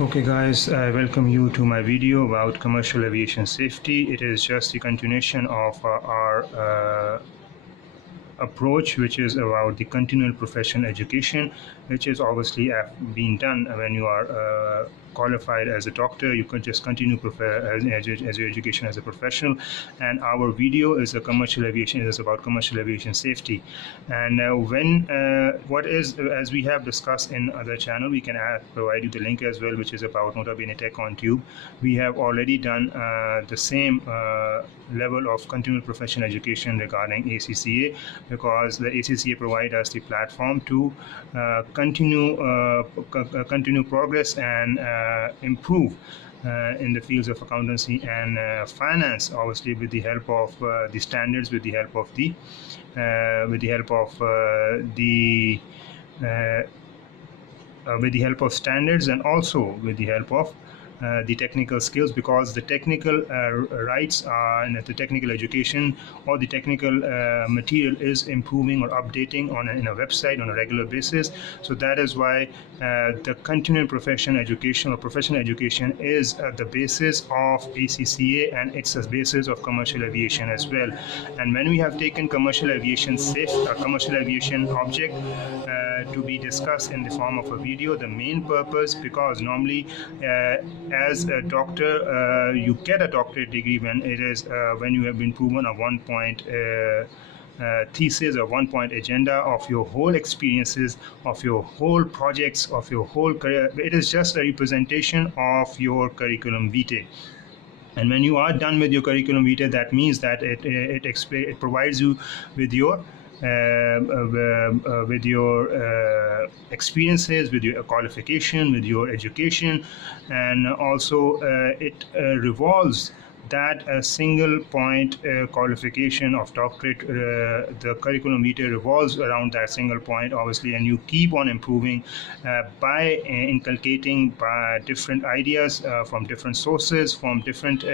Okay guys, I welcome you to my video about commercial aviation safety. It is just the continuation of our approach, which is about the continual professional education, which is obviously being done when you are qualified as a doctor. You can just continue as your education as a professional. And our video is a commercial aviation. It is about commercial aviation safety. And what is, as we have discussed in other channel, we can provide you the link as well, which is about Nota Bene Tech on Tube. We have already done the same level of continual professional education regarding ACCA, because the ACCA provide us the platform to continue progress and improve in the fields of accountancy and finance, obviously with the help of the standards, with the help of the with the help of standards, and also with the help of the technical skills, because the technical rights and the technical education or the technical material is improving or updating in a website on a regular basis. So that is why the continuing professional education or professional education is the basis of ACCA, and it's the basis of commercial aviation as well. And when we have taken commercial aviation commercial aviation object to be discussed in the form of a video, the main purpose, because normally as a doctor you get a doctorate degree when it is when you have been proven a 1-point thesis or 1-point agenda of your whole experiences, of your whole projects, of your whole career. It is just a representation of your curriculum vitae. And when you are done with your curriculum vitae, that means that it provides you with your experiences, with your qualification, with your education, and also it revolves that a single point qualification of doctorate. The curriculum vitae revolves around that single point, obviously, and you keep on improving by inculcating by different ideas from different sources, from different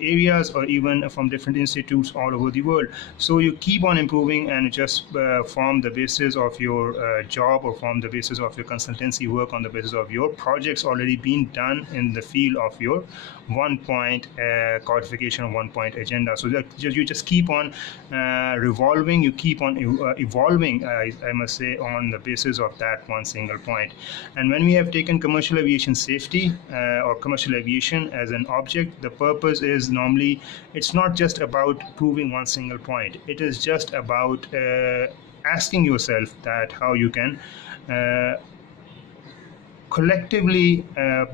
areas, or even from different institutes all over the world. So you keep on improving, and just form the basis of your job, or form the basis of your consultancy work on the basis of your projects already being done in the field of your 1-point qualification or 1-point agenda. So that you just keep on revolving, you keep on evolving, I must say, on the basis of that one single point. And when we have taken commercial aviation safety or commercial aviation as an object, the purpose is normally, it's not just about proving one single point. It is just about asking yourself that how you can collectively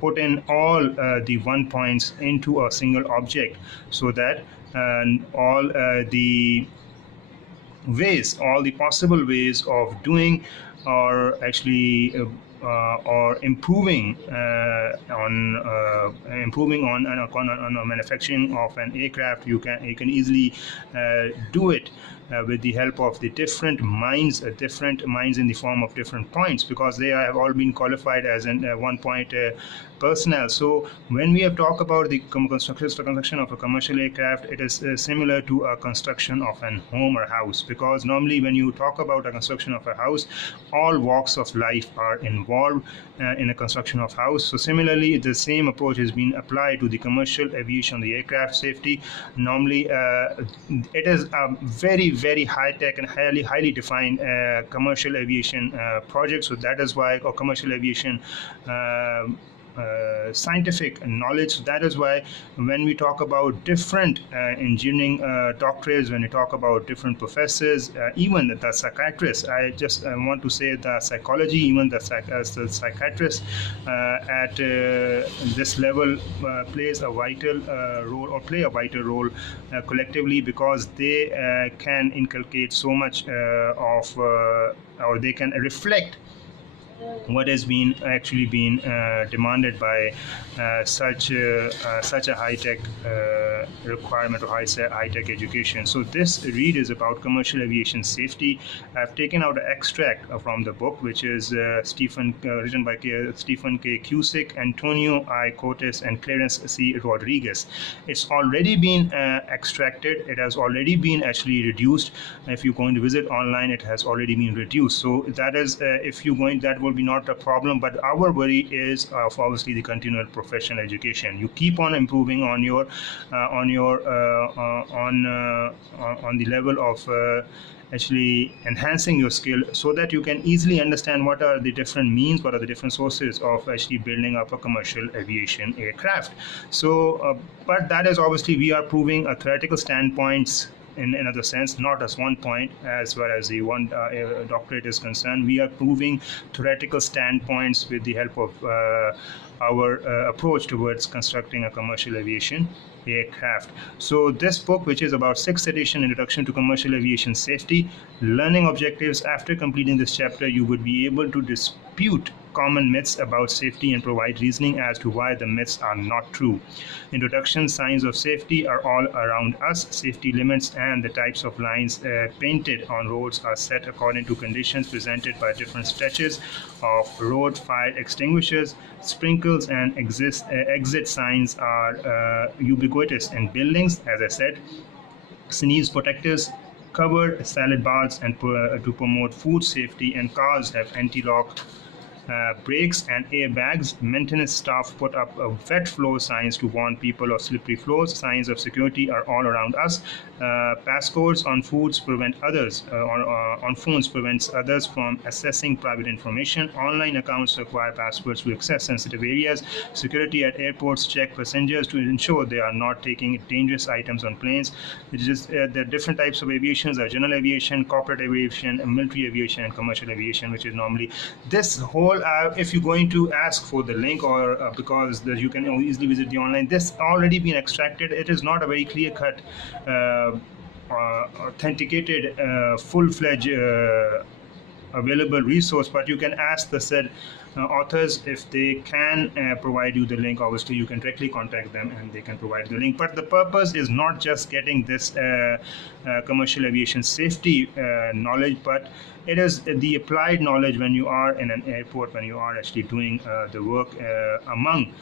put in all the 1 points into a single object, so that all the possible ways of doing, or actually or improving on a manufacturing of an aircraft. You can easily do it with the help of the different minds in the form of different points, because they have all been qualified as an 1-point personnel. So when we have talked about the construction of a commercial aircraft, it is similar to a construction of an home or house, because normally when you talk about a construction of a house, all walks of life are involved in a construction of house. So similarly, the same approach has been applied to the commercial aviation, the aircraft safety. Normally it is a very high-tech and highly defined commercial aviation project. So that is why our commercial aviation scientific knowledge. That is why when we talk about different engineering doctorates, when we talk about different professors, even the psychiatrists, I just want to say the psychology, even the psychiatrists at this level plays a vital role, or play a vital role collectively, because they can inculcate so much or they can reflect what has been demanded by such a high-tech requirement of high-tech education. So this read is about commercial aviation safety. I've taken out an extract from the book, which is written by Stephen K. Cusick, Antonio I. Cortes, and Clarence C. Rodriguez. It's already been extracted. It has already been actually reduced. If you're going to visit online, it has already been reduced. So that is, if you're going, that will be not a problem. But our worry is of obviously the continual professional education. You keep on improving on your on the level of actually enhancing your skill, so that you can easily understand what are the different means, what are the different sources of actually building up a commercial aviation aircraft. So but that is obviously, we are proving a theoretical standpoints in another sense, not as one point as far as the one doctorate is concerned. We are proving theoretical standpoints with the help of our approach towards constructing a commercial aviation aircraft. So this book, which is about 6th edition, Introduction to Commercial Aviation Safety, learning objectives. After completing this chapter, you would be able to dispute common myths about safety and provide reasoning as to why the myths are not true. Introduction, signs of safety are all around us. Safety limits and the types of lines painted on roads are set according to conditions presented by different stretches of road. Fire extinguishers, sprinkles, and exit signs are ubiquitous in buildings. As I said, sneeze protectors, covered salad bars, and to promote food safety, and cars have anti-lock brakes and airbags. Maintenance staff put up wet floor signs to warn people of slippery floors. Signs of security are all around us. Passcodes on foods prevent others, on phones prevents others from accessing private information. Online accounts require passwords to access sensitive areas. Security at airports check passengers to ensure they are not taking dangerous items on planes. It is the different types of aviations are general aviation, corporate aviation, military aviation, and commercial aviation, which is normally this whole. If you're going to ask for the link, or because you can easily visit the online, this already been extracted. It is not a very clear-cut, authenticated, full-fledged available resource, but you can ask the said authors if they can provide you the link. Obviously, you can directly contact them and they can provide the link. But the purpose is not just getting this commercial aviation safety knowledge, but it is the applied knowledge when you are in an airport, when you are actually doing the work among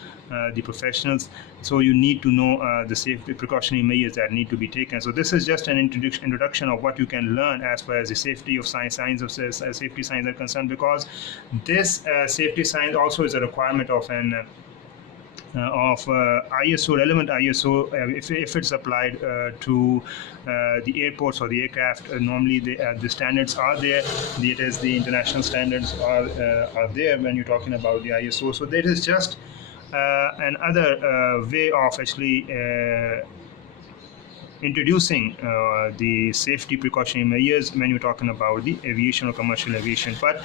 the professionals. So you need to know the safety precautionary measures that need to be taken. So this is just an introduction of what you can learn as far as the safety of signs of safety signs are concerned, because this safety signs also is a requirement of an ISO, relevant ISO, if it's applied to the airports or the aircraft. Normally the standards are there. It is the international standards are there when you're talking about the ISO. So that is just another way of actually introducing the safety precautionary measures when you're talking about the aviation or commercial aviation. But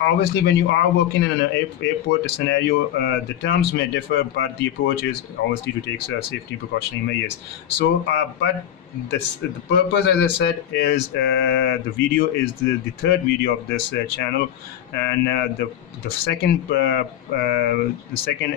obviously, when you are working in an airport scenario, the terms may differ, but the approach is obviously to take safety precautionary measures. So, but the purpose, as I said, is the video is the third video of this channel, and the second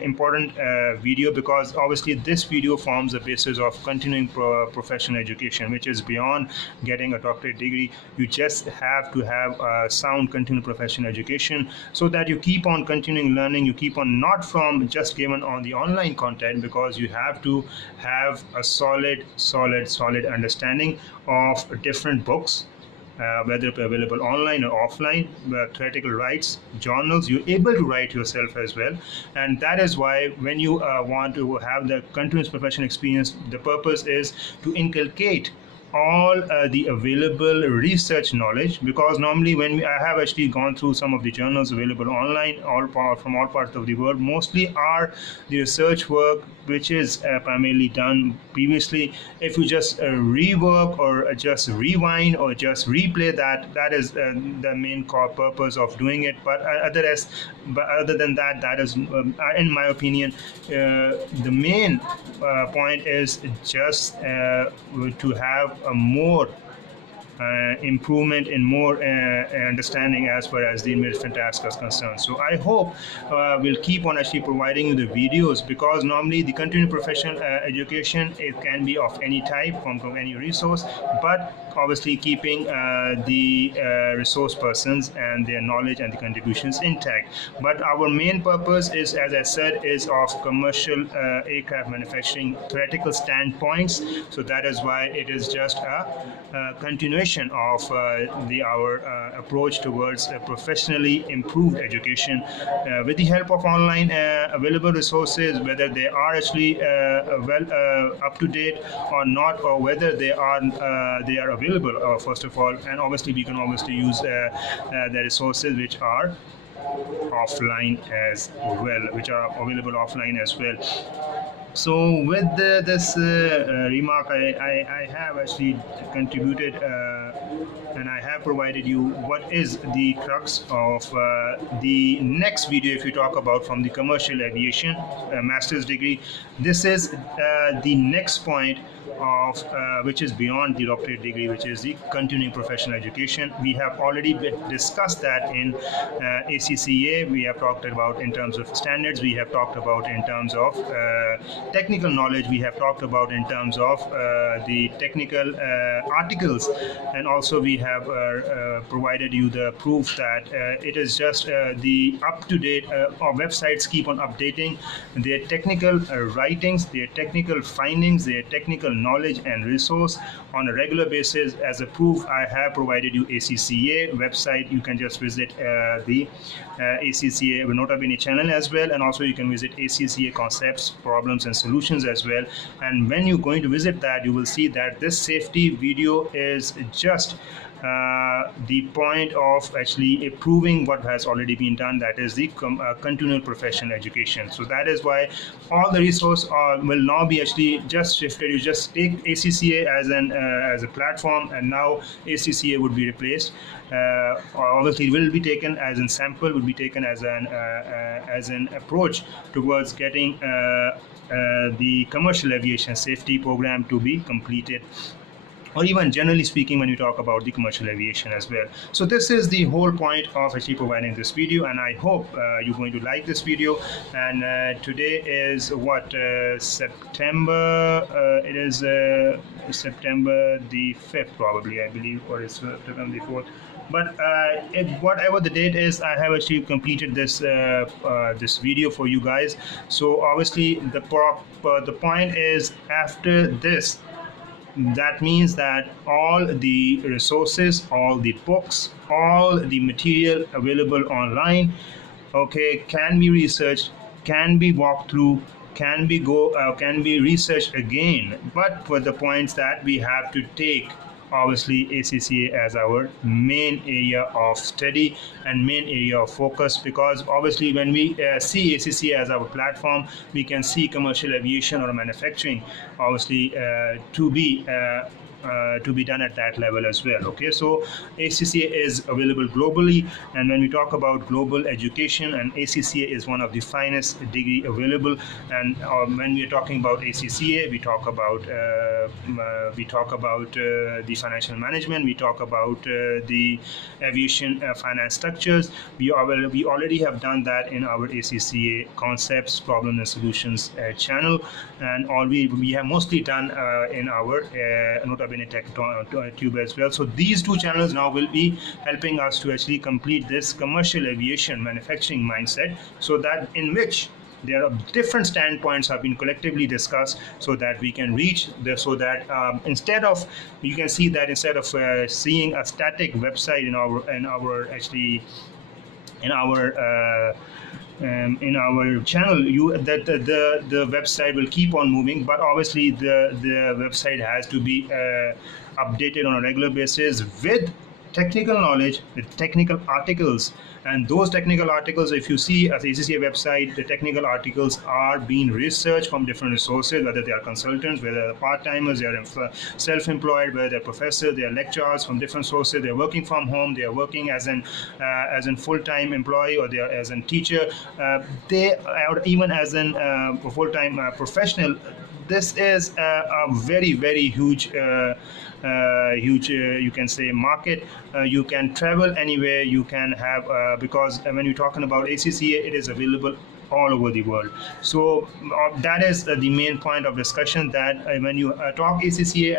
important video, because obviously this video forms the basis of continuing professional education, which is beyond getting a doctorate degree. You just have to have a sound continuing professional education, so that you keep on continuing learning. You keep on not from just given on the online content, because you have to have a solid understanding of different books, whether available online or offline, theoretical writes, journals. You're able to write yourself as well. And that is why when you want to have the continuous professional experience, the purpose is to inculcate all the available research knowledge, because normally when I have actually gone through some of the journals available online, from all parts of the world, mostly are the research work which is primarily done previously. If you just rework or just rewind or just replay that is the main core purpose of doing it. But other than that, that is in my opinion the main point is just to have a more improvement in more understanding as far as the enrichment task is concerned. So I hope we'll keep on actually providing you the videos, because normally the continuing professional education, it can be of any type from any resource, but obviously keeping the resource persons and their knowledge and the contributions intact. But our main purpose is, as I said, is of commercial aircraft manufacturing theoretical standpoints. So that is why it is just a continuation of our approach towards a professionally improved education with the help of online available resources, whether they are actually up to date or not, or whether they are available first of all. And obviously we can obviously use the resources which are offline as well, which are available offline as well. So with this remark, I have actually contributed and I have provided you what is the crux of the next video. If you talk about from the commercial aviation master's degree, this is the next point of which is beyond the doctorate degree, which is the continuing professional education. We have already discussed that in ACCA. We have talked about in terms of standards, we have talked about in terms of technical knowledge, we have talked about in terms of the technical articles, and also we have provided you the proof that it is just the up-to-date our websites keep on updating their technical writings, their technical findings, their technical knowledge and resource on a regular basis. As a proof, I have provided you ACCA website. You can just visit the ACCA Nota Bene channel as well, and also you can visit ACCA concepts, problems and solutions as well. And when you're going to visit that, you will see that this safety video is just the point of actually proving what has already been done, that is the continual professional education. So that is why all the resource will now be actually just shifted. You just take ACCA as a platform, and now ACCA would be replaced. Obviously, it will be taken as a sample, would be taken as an approach towards getting the commercial aviation safety program to be completed, or even generally speaking when you talk about the commercial aviation as well. So this is the whole point of actually providing this video, and I hope you're going to like this video. And today is what, September, it is September the 5th probably, I believe, or it's September the 4th. But whatever the date is, I have actually completed this this video for you guys. So obviously the point is, after this, that means that all the resources, all the books, all the material available online, okay, can be researched, can be walked through, can be researched again. But for the points that we have to take obviously ACCA as our main area of study and main area of focus, because obviously when we see ACCA as our platform, we can see commercial aviation or manufacturing obviously to be done at that level as well. Okay, so ACCA is available globally, and when we talk about global education, and ACCA is one of the finest degree available. And when we are talking about ACCA, we talk about the financial management, we talk about the aviation finance structures. We already have done that in our ACCA concepts, problem and solutions channel, and all we have mostly done in our Nota Bene Tech Tube as well. So these two channels now will be helping us to actually complete this commercial aviation manufacturing mindset, so that in which there are different standpoints have been collectively discussed, so that we can reach there, so that instead of, you can see that instead of seeing a static website in our channel, the website will keep on moving, but obviously the website has to be updated on a regular basis with technical knowledge, with technical articles, And those technical articles, if you see at the ACCA website, the technical articles are being researched from different resources, whether they are consultants, whether they're part-timers, they are self-employed, whether they're professors, they are lecturers from different sources, they're working from home, they are working as an full-time employee, or they are as a teacher, they are even as an full-time professional. This is a very, very huge you can say market. You can travel anywhere, you can have because when you're talking about ACCA, it is available all over the world. So that is the main point of discussion, that when you talk ACCA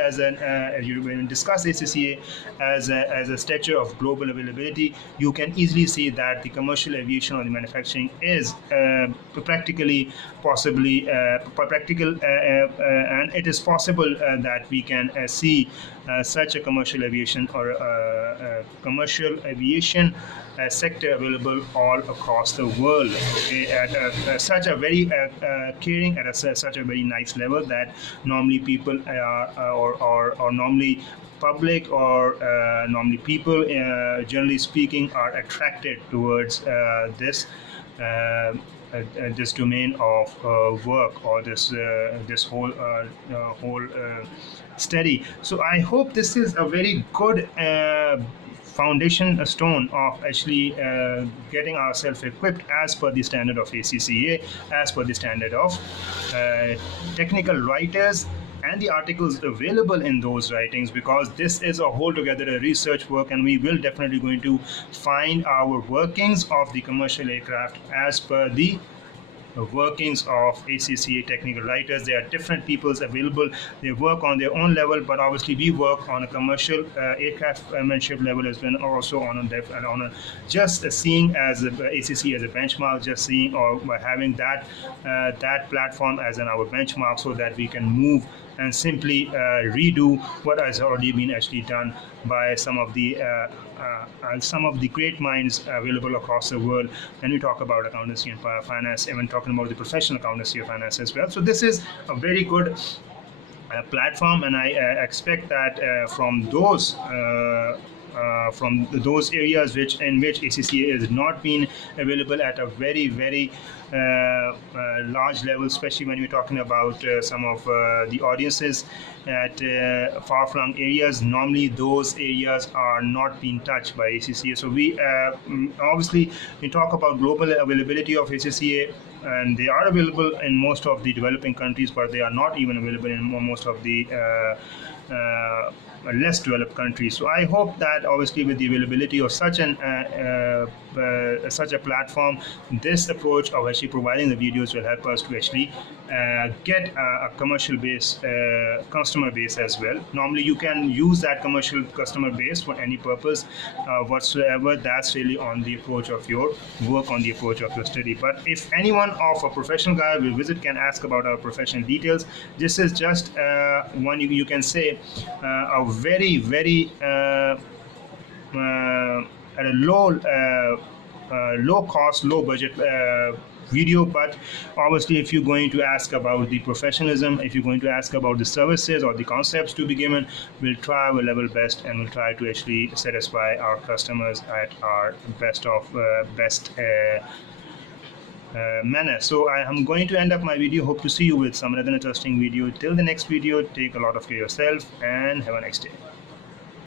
when you discuss ACCA as a stature of global availability, you can easily see that the commercial aviation or the manufacturing is practically possibly practical, and it is possible that we can see such a commercial aviation or commercial aviation sector available all across the world, okay, at such a very caring, at such a very nice level, that normally people or normally public or normally people, generally speaking, are attracted towards this domain of work, or this whole study. So I hope this is a very good foundation stone of actually getting ourselves equipped as per the standard of ACCA, as per the standard of technical writers and the articles available in those writings, because this is a whole together a research work, and we will definitely going to find our workings of the commercial aircraft as per the workings of ACCA technical writers. There are different peoples available. They work on their own level, but obviously we work on a commercial aircraftmanship level as well, also on a just seeing as ACCA as a benchmark, just seeing or having that platform as our benchmark, so that we can move and simply redo what has already been actually done by some of the great minds available across the world when we talk about accountancy and finance, even talking about the professional accountancy of finance as well. So this is a very good platform, and I expect that from those areas in which ACCA is not being available at a very, very large level, especially when we're talking about some of the audiences at far-flung areas. Normally those areas are not being touched by ACCA. So we obviously we talk about global availability of ACCA, and they are available in most of the developing countries, but they are not even available in most of the less developed countries. So I hope that obviously with the availability of such a platform, this approach of actually providing the videos will help us to actually get a commercial base customer base as well. Normally you can use that commercial customer base for any purpose whatsoever. That's really on the approach of your work, on the approach of your study. But if anyone of a professional guy will visit, can ask about our professional details. This is just one, you can say, a very, very at a low cost, low budget video. But obviously if you're going to ask about the professionalism, if you're going to ask about the services or the concepts to be given, we'll try our level best, and we'll try to actually satisfy our customers at our best manner. So I am going to end up my video. Hope to see you with some other interesting video. Till the next video, take a lot of care of yourself and have a nice day.